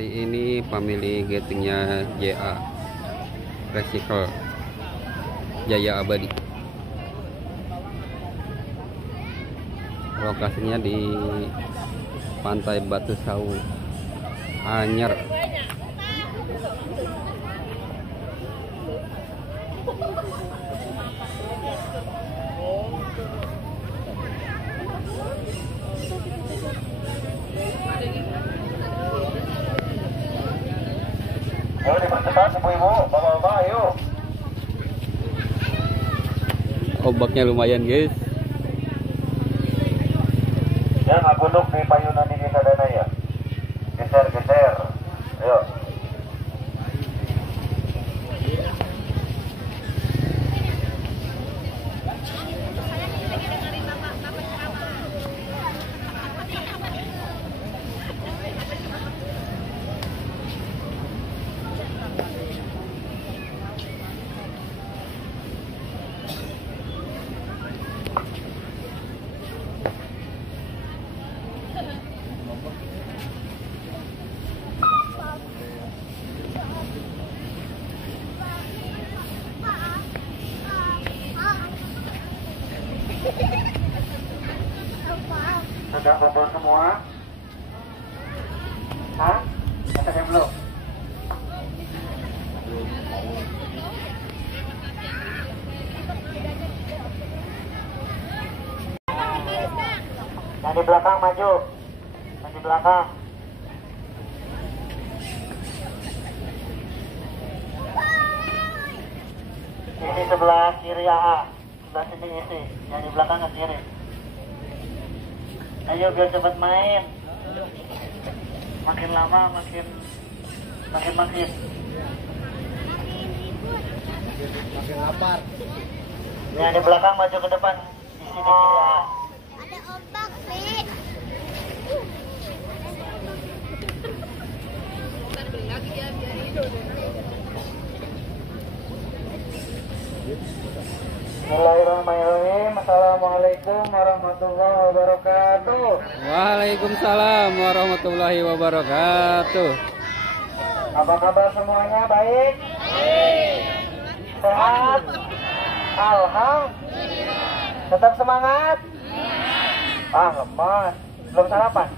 Hari ini family gettingnya JA Recycle Jaya Abadi. Lokasinya di Pantai Batu Saung, Anyer. Ayo dipercepat ibu-ibu, bapak-bapak, ayo. Ombaknya lumayan guys. Ya nggak gunduk di payunan ini sadana ya. Geser. Ayo. Sudah kumpul semua? Hah? Ada yang belum? Yang di belakang maju. Yang di belakang. Ini sebelah kiri AA. Sebelah sini isi. Yang di belakang ke kiri. Ayo biar cepat main. Makin lama makin. Makin lapar. Yang di belakang maju ke depan. Isi di kiri AA. Ada ombak, Fit. Bismillahirrahmanirrahim. Assalamualaikum warahmatullahi wabarakatuh. Waalaikumsalam warahmatullahi wabarakatuh. Apa kabar semuanya? Baik? Sehat? Alhamdulillah. Tetap semangat? Ah, lemas. Belum sarapan?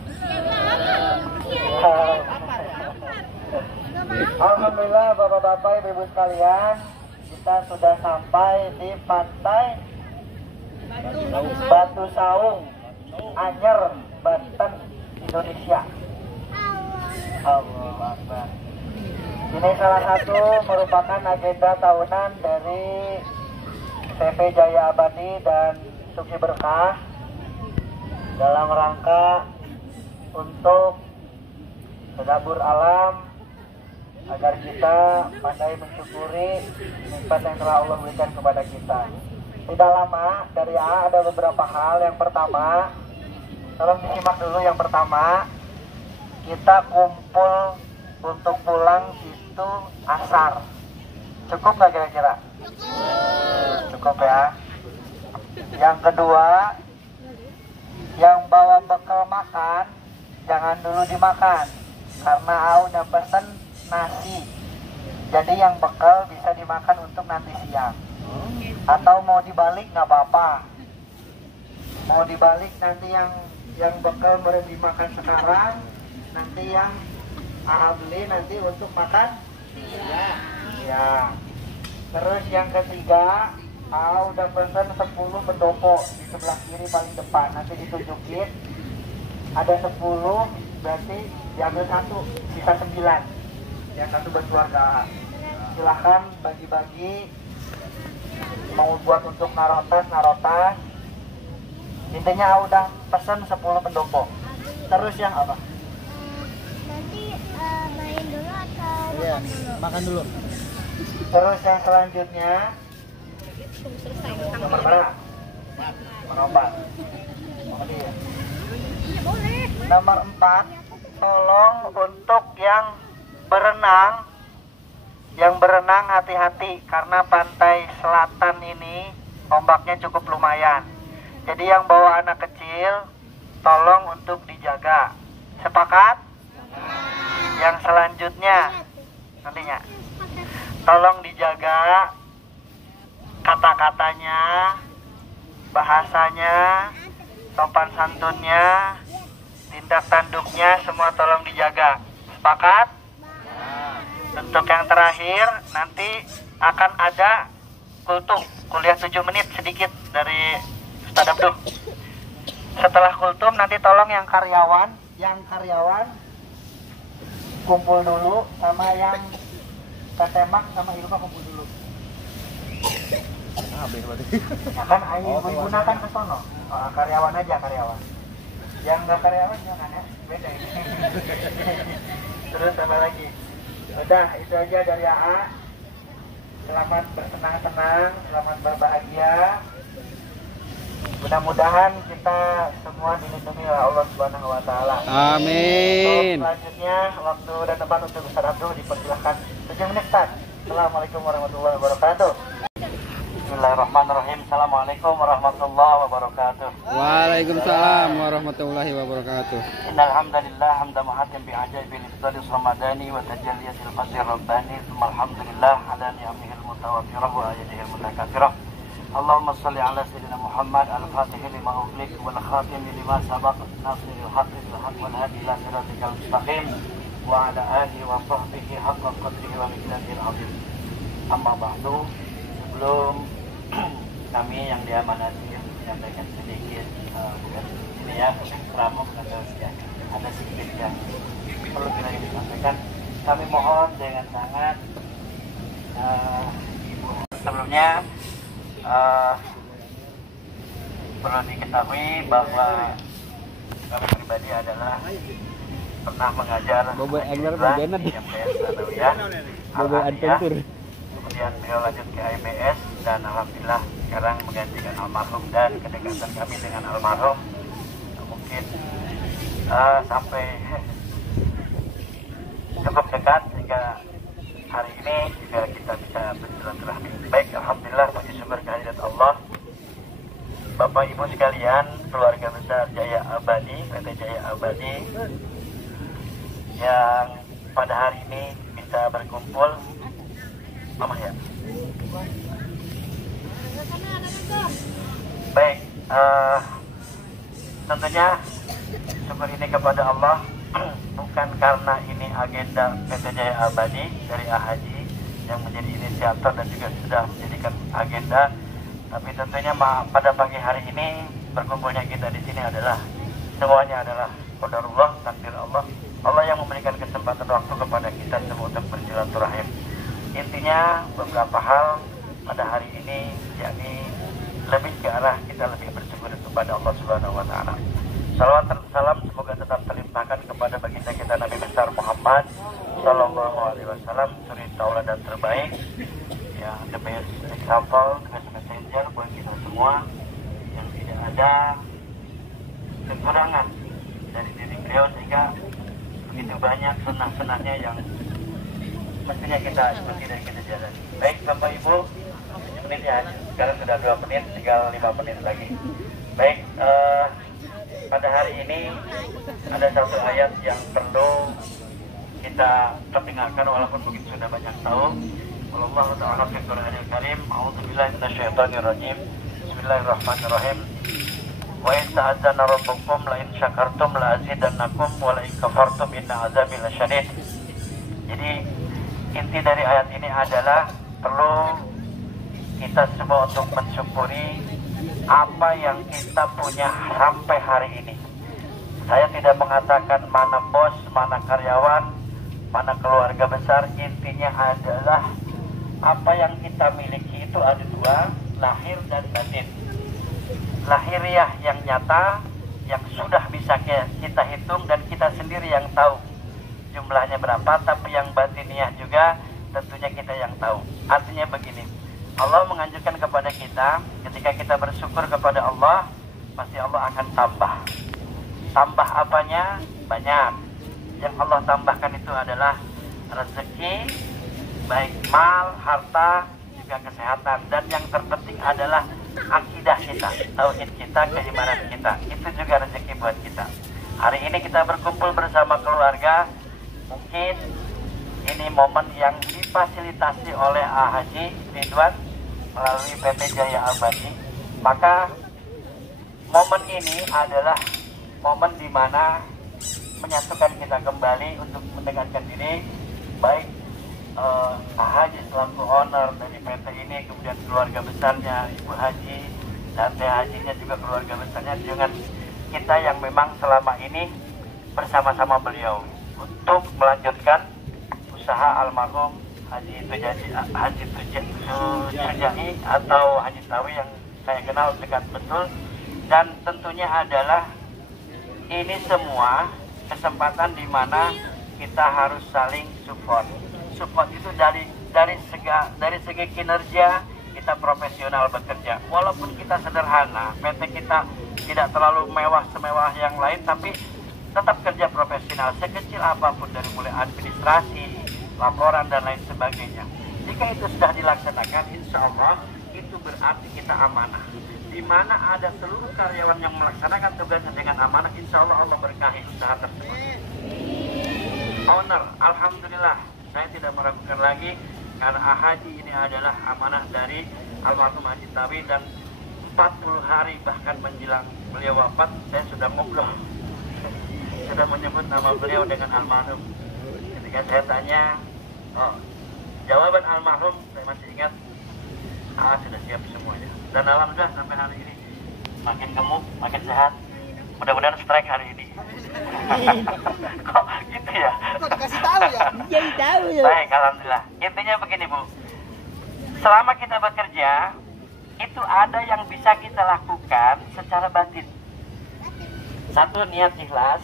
Alhamdulillah bapak-bapak, ibu-ibu sekalian, kita sudah sampai di Pantai Batu Saung, Anyer, Banten, Indonesia. Allah Akbar. Ini salah satu merupakan agenda tahunan dari TV Jaya Abadi dan Suki Berkah dalam rangka untuk tadabbur alam agar kita pandai mensyukuri nikmat yang telah Allah berikan kepada kita. Tidak lama dari A ada beberapa hal. Yang pertama, tolong disimak dulu. Yang pertama, kita kumpul untuk pulang itu asar. Cukup nggak kira-kira? Cukup ya. Yang kedua, yang bawa bekal makan jangan dulu dimakan karena A udah pesen nasi. Jadi yang bekal bisa dimakan untuk nanti siang. Atau mau dibalik nggak apa-apa. Mau dibalik nanti yang bekal baru dimakan sekarang, nanti yang A beli nanti untuk makan. Iya. Terus yang ketiga, A udah pesen 10 pendopo di sebelah kiri paling depan. Nanti ditunjukin ada 10, berarti diambil satu, sisa 9. Yang satu buat keluarga. Silahkan bagi-bagi. Mau buat untuk narotas. Intinya A udah pesen 10 pendopo. Terus yang apa? Nanti main dulu atau Iya, makan dulu? makan dulu. Terus yang selanjutnya nomor berapa? Nomor 4. Nomor 4, tolong untuk yang berenang hati-hati karena pantai selatan ini ombaknya cukup lumayan. Jadi yang bawa anak kecil tolong untuk dijaga. Sepakat? Yang selanjutnya nantinya tolong dijaga kata-katanya, bahasanya, sopan santunnya, tindak tanduknya, semua tolong dijaga. Sepakat? Untuk yang terakhir nanti akan ada kultum, kuliah 7 menit sedikit dari Ustaz Abduh. Setelah kultum nanti tolong yang karyawan kumpul dulu, sama yang ketemak sama Ilma kumpul dulu. Ya kan ayo gunakan ke sono. Karyawan aja, karyawan. Yang nggak karyawan jangan ya, beda ini. Terus apa lagi? Udah, itu aja dari AA. Selamat bersenang-senang, selamat berbahagia. Mudah-mudahan kita semua dilindungi oleh Allah Subhanahu wa taala. Amin. Selanjutnya waktu dan tempat untuk Ustaz Abdul dipersilahkan 7 menit, Ustaz. Assalamualaikum warahmatullahi wabarakatuh. Bismillahirrahmanirrahim. Assalamualaikum warahmatullahi wabarakatuh. Waalaikumsalam warahmatullahi wabarakatuh. Innal hamdalillah hamdan muhatim bi ajaibil ifdadis ramadani wa tajalliyatil qasir rabbani. Alhamdulillah ala ni'amihil mutawaffirah wa ayatihil mutakatsirah. Allahumma salli ala sayyidina Muhammad al-Fatih lima ughliq wal khatim lima sabaq nasiril haqqi bil haqq wal hadi ila siratikal mustaqim wa ala alihi wa sahbihi haqqa qadrihi wa miqdarihil azim. Amma ba'du, sebelum kami yang diamanati menyampaikan sedikit ini ya, pramuh atau ya, ada sedikit yang perlu kita sampaikan. Kami mohon dengan sangat sebelumnya perlu diketahui bahwa kami pribadi adalah pernah mengajar di MTS Sanawiyah, kemudian beliau lanjut ke IPS dan alhamdulillah sekarang menggantikan almarhum, dan kedekatan kami dengan almarhum mungkin sampai cukup dekat sehingga hari ini juga kita bisa bersilaturahmi. Baik, alhamdulillah, puji syukur kehadirat Allah. Bapak Ibu sekalian, keluarga besar Jaya Abadi, PT Jaya Abadi yang pada hari ini bisa berkumpul. Mama ya. Baik, tentunya syukur ini kepada Allah, bukan karena ini agenda PT Jaya Abadi dari AHAJI yang menjadi inisiator dan juga sudah menjadikan agenda, tapi tentunya pada pagi hari ini berkumpulnya kita di sini adalah semuanya adalah qadarullah, takdir Allah. Allah yang memberikan kesempatan waktu kepada kita semua untuk bersilaturahim. Intinya beberapa hal pada hari ini, yakni lebih ke arah kita lebih bersyukur kepada Allah Subhanahu wa taala. Salawat dan salam semoga tetap terlimpahkan kepada baginda kita Nabi besar Muhammad sallallahu alaihi wasallam, suri tauladan terbaik, ya, the best example, the best messenger buat kita semua, yang tidak ada kekurangan dari diri beliau, sehingga begitu banyak sunnah-sunnahnya yang mestinya kita ikuti dan kita jalani. Baik Bapak Ibu, 7 menit ya, sekarang sudah 2 menit, tinggal 5 menit lagi. Baik, pada hari ini ada satu ayat yang perlu kita tertinggalkan walaupun mungkin sudah banyak tahu. Wallahu ta'ala fi Qur'anil Karim. A'udzubillahi minasyaitonir rajim. Bismillahirrahmanirrahim. Wa in ta'azzana rabbukum la in syakartum la azidannakum wa la in kafartum inna azabi lasyadid. Jadi inti dari ayat ini adalah perlu kita semua untuk mensyukuri apa yang kita punya sampai hari ini. Saya tidak mengatakan mana bos, mana karyawan, mana keluarga besar. Intinya adalah apa yang kita miliki itu ada dua, lahir dan batin. Lahiriah yang nyata, yang sudah bisa kita hitung dan kita sendiri yang tahu jumlahnya berapa, tapi yang batiniah juga tentunya kita yang tahu. Artinya begini, Allah menganjurkan kepada kita ketika kita bersyukur kepada Allah, pasti Allah akan tambah. Tambah apanya? Banyak. Yang Allah tambahkan itu adalah rezeki, baik mal, harta, juga kesehatan, dan yang terpenting adalah akidah kita, tauhid kita, keimanan kita. Itu juga rezeki buat kita. Hari ini kita berkumpul bersama keluarga. Mungkin mungkin ini momen yang difasilitasi oleh Haji Ridwan melalui PT Jaya Abadi. Maka momen ini adalah momen di mana menyatukan kita kembali untuk mendekatkan diri, baik Haji selaku owner dari PT ini, kemudian keluarga besarnya Ibu Haji dan Teh Hajinya juga keluarga besarnya, dengan kita yang memang selama ini bersama-sama beliau untuk melanjutkan usaha almarhum Haji Tujai atau Haji Tawi yang saya kenal dekat betul. Dan tentunya adalah ini semua kesempatan di mana kita harus saling support. Support itu dari segi kinerja kita profesional bekerja. Walaupun kita sederhana, PT kita tidak terlalu mewah semewah yang lain, tapi tetap kerja profesional sekecil apapun, dari mulai administrasi, laporan dan lain sebagainya. Jika itu sudah dilaksanakan, insya Allah itu berarti kita amanah. Di mana ada seluruh karyawan yang melaksanakan tugasnya dengan amanah, insya Allah Allah berkahi usaha tersebut. Owner, alhamdulillah, saya tidak meragukan lagi karena Haji ini adalah amanah dari almarhum Haji Tawi, dan 40 hari bahkan menjelang beliau wafat saya sudah ngobrol, sudah menyebut nama beliau dengan almarhum. Ketika saya tanya, jawaban almarhum saya masih ingat, sudah siap semuanya. Dan alhamdulillah sampai hari ini makin gemuk, makin sehat. Mudah-mudahan strike hari ini. Kok gitu ya? Kok dikasih tahu ya? Jadi tahu ya. Baik, alhamdulillah. Intinya begini, Bu. Selama kita bekerja, itu ada yang bisa kita lakukan secara batin. Satu, niat ikhlas.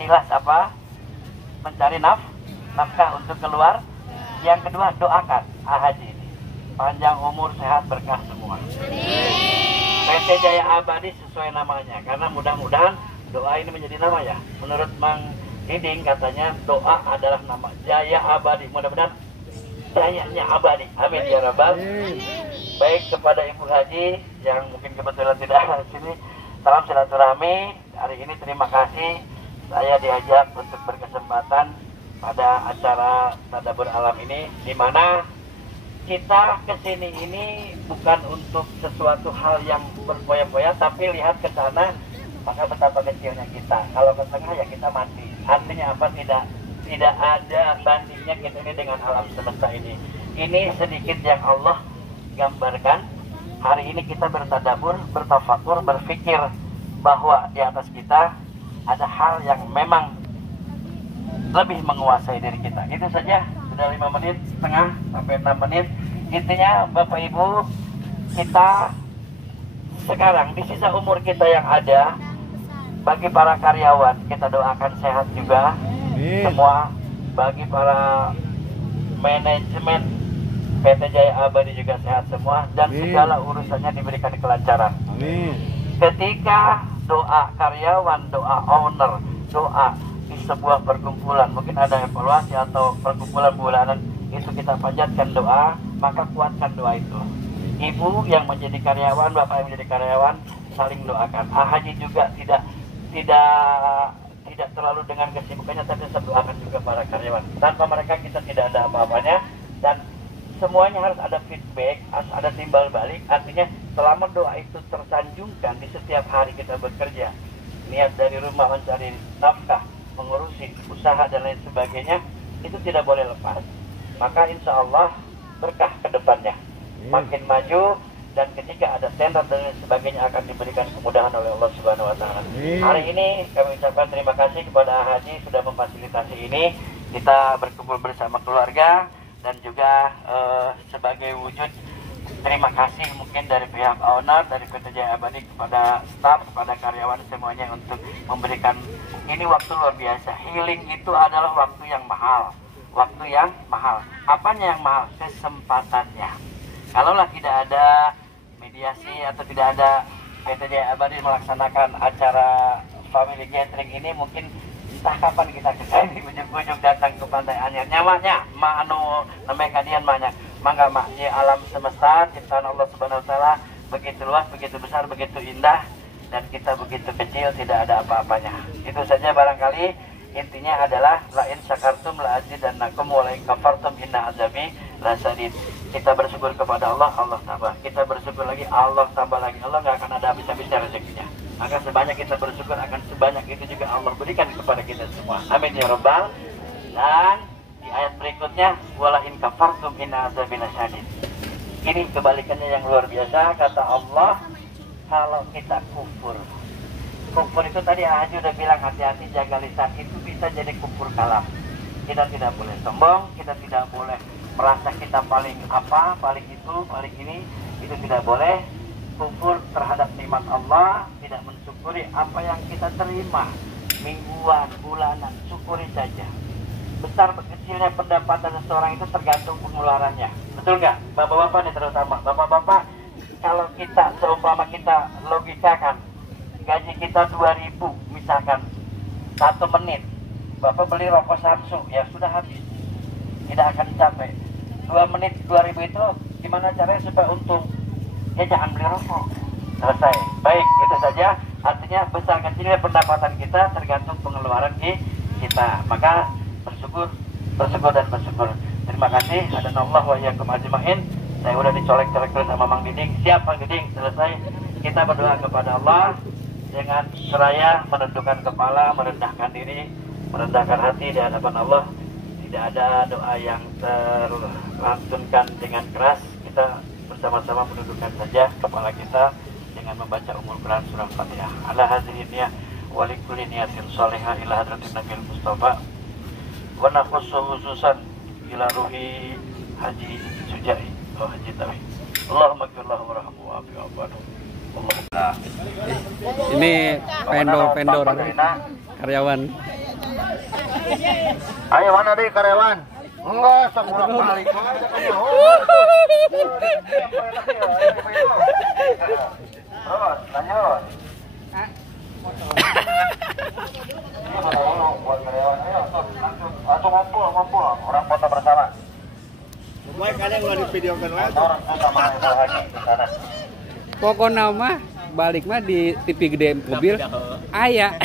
Ikhlas apa? Mencari nafkah untuk keluar. Yang kedua, doakan Haji ini panjang umur, sehat, berkah semua. PT Jaya Abadi sesuai namanya, karena mudah-mudahan doa ini menjadi nama ya. Menurut Mang Diding katanya doa adalah nama Jaya Abadi. Mudah-mudahan jayanya abadi. Amin ya rabbal. Baik, kepada Ibu Haji yang mungkin kebetulan tidak ada di sini, salam silaturahmi. Hari ini terima kasih saya diajak untuk berkesempatan pada acara Tadabbur Alam ini, di mana kita kesini ini bukan untuk sesuatu hal yang berfoya-foya, tapi lihat ke sana maka betapa kecilnya kita. Kalau ke tengah ya kita mati. Artinya apa? Tidak ada bandingnya kita ini dengan alam semesta ini. Ini sedikit yang Allah gambarkan. Hari ini kita bertadabbur, bertafakur, berpikir bahwa di atas kita ada hal yang memang lebih menguasai diri kita. Itu saja. Sudah 5 menit setengah sampai 6 menit. Intinya Bapak Ibu, kita sekarang di sisa umur kita yang ada, bagi para karyawan kita doakan sehat juga semua, bagi para manajemen PT Jaya Abadi juga sehat semua, dan segala urusannya diberikan kelancaran. Ketika doa karyawan, doa owner, doa di sebuah perkumpulan, mungkin ada evaluasi atau perkumpulan bulanan, itu kita panjatkan doa, maka kuatkan doa itu. Ibu yang menjadi karyawan, bapak yang menjadi karyawan, saling doakan. Haji juga tidak terlalu dengan kesibukannya, tapi tetap doakan juga para karyawan. Tanpa mereka kita tidak ada apa-apanya, dan semuanya harus ada feedback, harus ada timbal balik. Artinya selama doa itu tersanjungkan di setiap hari kita bekerja, niat dari rumah mencari nafkah, mengurusi usaha dan lain sebagainya, itu tidak boleh lepas. Maka insya Allah berkah ke depannya, makin maju, dan ketika ada tender dan lain sebagainya akan diberikan kemudahan oleh Allah Subhanahu wa Ta'ala. Hari ini kami ucapkan terima kasih kepada Haji sudah memfasilitasi ini. Kita berkumpul bersama keluarga, dan juga sebagai wujud terima kasih mungkin dari pihak owner, dari PT Jaya Abadi kepada staf, kepada karyawan semuanya untuk memberikan ini waktu luar biasa. Healing itu adalah waktu yang mahal. Waktu yang mahal. Apanya yang mahal? Kesempatannya. Kalaulah tidak ada mediasi atau tidak ada PT Jaya Abadi melaksanakan acara family gathering ini, mungkin entah kapan kita kesini, ujung-ujung datang ke Pantai Anyer. Nyamanya, anu namanya kadian banyak. Mangga mak, ya alam semesta ciptaan Allah Subhanahu wa Ta'ala begitu luas, begitu besar, begitu indah, dan kita begitu kecil, tidak ada apa-apanya. Itu saja barangkali Intinya adalah la in syakartum la azidannakum wa la in kafartum inna azabi lasadid. Kita bersyukur kepada Allah, Allah tambah. Kita bersyukur lagi, Allah tambah lagi. Allah nggak akan ada habis-habisnya rezekinya. Maka sebanyak kita bersyukur akan sebanyak itu juga Allah berikan kepada kita semua. Amin ya rabbal. Dan di ayat berikutnya wala in kafartum inna azabi lasadid. Ini kebalikannya yang luar biasa. Kata Allah, kalau kita kufur. Kufur itu tadi Haji udah bilang hati-hati jaga lisan, itu bisa jadi kufur kalam. Kita tidak boleh sombong, kita tidak boleh merasa kita paling apa, paling itu, paling ini, itu tidak boleh. Kufur terhadap nikmat Allah, tidak mensyukuri apa yang kita terima, mingguan, bulanan, syukuri saja. Besar kecilnya pendapatan seseorang itu tergantung pengeluarannya, betul nggak? Bapak-bapak nih terutama, bapak-bapak, kalau kita seumpama kita logikakan, gaji kita 2.000 misalkan 1 menit, bapak beli rokok Samsu, ya sudah habis, tidak akan capek. 2 menit 2.000 itu gimana caranya supaya untung? Ya jangan beli rokok, selesai. Baik, itu saja. Artinya besar kecilnya pendapatan kita tergantung pengeluaran kita. Maka bersyukur dan bersyukur. Terima kasih. Hadanallah wa iyyakum ajmain. Saya udah dicolek-colek terus sama Mang Diding. Siap Mang Diding, selesai. Kita berdoa kepada Allah dengan seraya menundukkan kepala, merendahkan diri, merendahkan hati di hadapan Allah. Tidak ada doa yang terlantunkan dengan keras. Kita bersama-sama menundukkan saja kepala kita dengan membaca Ummul Quran surah Fatihah. Ala hadhihi niyah wa likulli niyatin shalihah ila hadratin Nabil Mustafa wa nakhussu khususan ila ruhi Haji Sujai Haji Tawi. Allahumma qillahu warhamhu wa afi wa'fu. Ini vendor karyawan. Ayo mana deh karyawan? Enggak, sebulan balik. Terus, lanjut. Buat karyawan, ayo, langsung ngumpul. Orang foto bersama. Semua kadang nggak divideokan lagi. Orang sama Haji di sana. Pokoknya mah balik mah di TV gede mobil aya.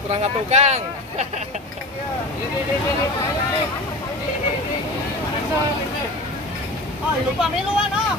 Kurang tukang. Oh, lupa miluan, oh.